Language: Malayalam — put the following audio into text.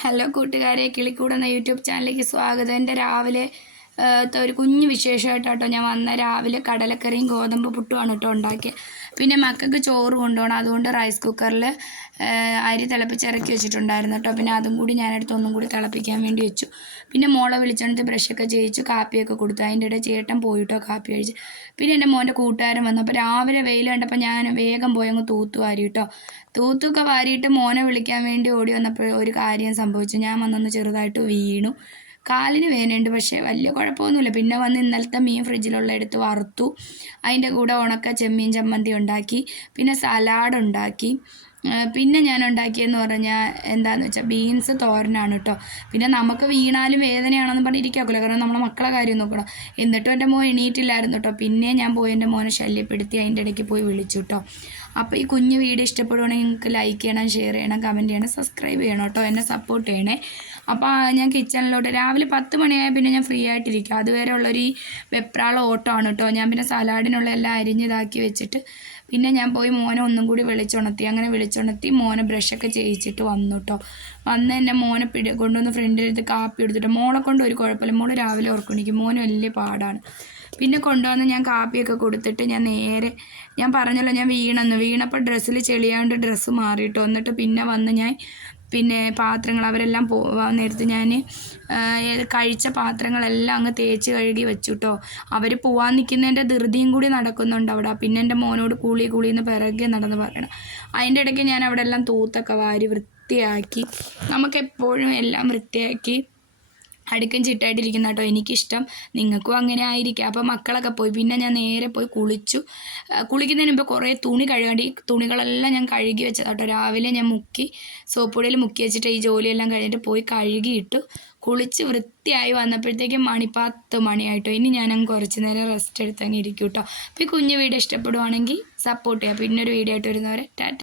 ഹലോ കൂട്ടുകാരെ കിളിക്കൂടുന്ന യൂട്യൂബ് ചാനലിലേക്ക് സ്വാഗതം. എന്റെ രാവിലെ ഒരു കുഞ്ഞു വിശേഷമായിട്ടാട്ടോ ഞാൻ വന്ന രാവിലെ കടലക്കറിയും ഗോതമ്പ് പുട്ടുമാണ് കേട്ടോ ഉണ്ടാക്കിയത് പിന്നെ മക്കൾക്ക് ചോറ് കൊണ്ടുപോകണം. അതുകൊണ്ട് റൈസ് കുക്കറിൽ അരി തിളപ്പിച്ചിറക്കി വെച്ചിട്ടുണ്ടായിരുന്നു കേട്ടോ. പിന്നെ അതും കൂടി ഞാനെടുത്ത് ഒന്നും കൂടി തിളപ്പിക്കാൻ വേണ്ടി വെച്ചു. പിന്നെ മോളെ വിളിച്ചോണ്ട് ബ്രഷൊക്കെ ചെയ്യിച്ചു കാപ്പിയൊക്കെ കൊടുത്തു. അതിന്റെ ഇടയിൽ ചേട്ടൻ പോയിട്ടോ കാപ്പി കഴിച്ച്. പിന്നെ എന്റെ മോന്റെ കൂട്ടുകാരൻ വന്നു. അപ്പോൾ രാവിലെ വെയിൽ കണ്ടപ്പോൾ ഞാൻ വേഗം പോയി അങ്ങ് തൂത്തു വാരി കേട്ടോ. തൂത്തൊക്കെ വാരിയിട്ട് മോനെ വിളിക്കാൻ വേണ്ടി ഓടി വന്നപ്പോൾ ഒരു കാര്യം സംഭവിച്ചു. ഞാൻ വന്നൊന്ന് ചെറുതായിട്ട് വീണു. കാലിന് വേദനയുണ്ട് പക്ഷേ വലിയ കുഴപ്പമൊന്നുമില്ല. പിന്നെ വന്ന് ഇന്നലത്തെ മീൻ ഫ്രിഡ്ജിലുള്ള എടുത്ത് വറുത്തു അതിന്റെ കൂടെ ഉണക്ക ചെമ്മീൻ ചമ്മന്തി ഉണ്ടാക്കി പിന്നെ സലാഡ് ഉണ്ടാക്കി. പിന്നെ ഞാൻ ഉണ്ടാക്കിയെന്ന് പറഞ്ഞാൽ എന്താണെന്ന് വെച്ചാൽ ബീൻസ് തോരനാണ് കേട്ടോ പിന്നെ നമുക്ക് വീണാലും വേദനയാണെന്ന് പറഞ്ഞിരിക്കാക്കില്ല കാരണം നമ്മളെ മക്കളെ കാര്യം നോക്കണം. എന്നിട്ടും എന്റെ മോൻ എണീറ്റില്ലായിരുന്നു കേട്ടോ പിന്നെ ഞാൻ പോയി എന്റെ മോനെ ശല്യപ്പെടുത്തി അതിന്റെ ഇടയ്ക്ക് പോയി വിളിച്ചു കേട്ടോ അപ്പോൾ ഈ കുഞ്ഞു വീഡിയോ ഇഷ്ടപ്പെടുവാണെങ്കിൽ നിങ്ങൾക്ക് ലൈക്ക് ചെയ്യണം ഷെയർ ചെയ്യണം കമന്റ് ചെയ്യണം സബ്സ്ക്രൈബ് ചെയ്യണം കേട്ടോ എന്നെ സപ്പോർട്ട് ചെയ്യണേ. അപ്പോൾ ഞാൻ കിച്ചണിലോട്ട് രാവിലെ പത്ത് മണിയായ പിന്നെ ഞാൻ ഫ്രീ ആയിട്ടിരിക്കും. അതുവരെ ഉള്ളൊരു വെപ്രാള ഓട്ടമാണ് കേട്ടോ ഞാൻ പിന്നെ സലാഡിനുള്ള എല്ലാം അരിഞ്ഞിതാക്കി വെച്ചിട്ട് പിന്നെ ഞാൻ പോയി മോനെ ഒന്നും കൂടി വിളിച്ചുണർത്തി. അങ്ങനെ വിളിച്ചുണർത്തി മോനെ ബ്രഷൊക്കെ ചെയ്യിച്ചിട്ട് വന്നു കേട്ടോ വന്ന് എന്റെ മോനെ പിടി കൊണ്ടുവന്ന് ഫ്രണ്ടിലെടുത്ത് കാപ്പി എടുത്തിട്ട് മോളെ കൊണ്ട് ഒരു കുഴപ്പമില്ല. മോൾ രാവിലെ ഓർക്കണിക്കും മോന് വലിയ പാടാണ്. പിന്നെ കൊണ്ടുവന്ന് ഞാൻ കാപ്പിയൊക്കെ കൊടുത്തിട്ട് ഞാൻ നേരെ ഞാൻ പറഞ്ഞല്ലോ ഞാൻ വീണെന്ന്. വീണപ്പോൾ ഡ്രസ്സിൽ ചെളിയാണ്ട് ഡ്രസ്സ് മാറിയിട്ടു. എന്നിട്ട് പിന്നെ വന്ന് ഞാൻ പിന്നെ പാത്രങ്ങൾ അവരെല്ലാം പോവാൻ നേരത്ത് ഞാൻ കഴിച്ച പാത്രങ്ങളെല്ലാം അങ്ങ് തേച്ച് കഴുകി വെച്ചു കേട്ടോ അവർ പോവാൻ നിൽക്കുന്നതിന്റെ ധൃതിയും കൂടി നടക്കുന്നുണ്ട് അവിടെ. പിന്നെ എന്റെ മോനോട് കൂളി കൂളി എന്ന് പിറകെ നടന്ന് പറയണം. അതിന്റെ ഇടയ്ക്ക് ഞാൻ അവിടെ എല്ലാം തൂത്തൊക്കെ വാരി വൃത്തിയാക്കി. നമുക്കെപ്പോഴും എല്ലാം വൃത്തിയാക്കി അടുക്കും ചിട്ടായിട്ടിരിക്കുന്ന കേട്ടോ എനിക്കിഷ്ടം. നിങ്ങൾക്കും അങ്ങനെ ആയിരിക്കാം. അപ്പോൾ മക്കളൊക്കെ പോയി. പിന്നെ ഞാൻ നേരെ പോയി കുളിച്ചു. കുളിക്കുന്നതിന് മുമ്പ് കുറേ തുണി കഴുകാണ്ട്. ഈ തുണികളെല്ലാം ഞാൻ കഴുകി വെച്ചത് കേട്ടോ രാവിലെ ഞാൻ മുക്കി സോപ്പുടിയിൽ മുക്കി വെച്ചിട്ട് ഈ ജോലിയെല്ലാം കഴിഞ്ഞിട്ട് പോയി കഴുകിയിട്ടു. കുളിച്ച് വൃത്തിയായി വന്നപ്പോഴത്തേക്കും മണി പത്ത് മണിയായിട്ടോ. ഇനി അങ്ങ് കുറച്ച് നേരം റെസ്റ്റ് എടുത്തങ്ങ് ഇരിക്കും കേട്ടോ അപ്പോൾ ഈ കുഞ്ഞു വീഡിയോ ഇഷ്ടപ്പെടുവാണെങ്കിൽ സപ്പോർട്ട് ചെയ്യാം പിന്നെ ഒരു വീഡിയോ ആയിട്ട് വരുന്നവരെ ടാറ്റ.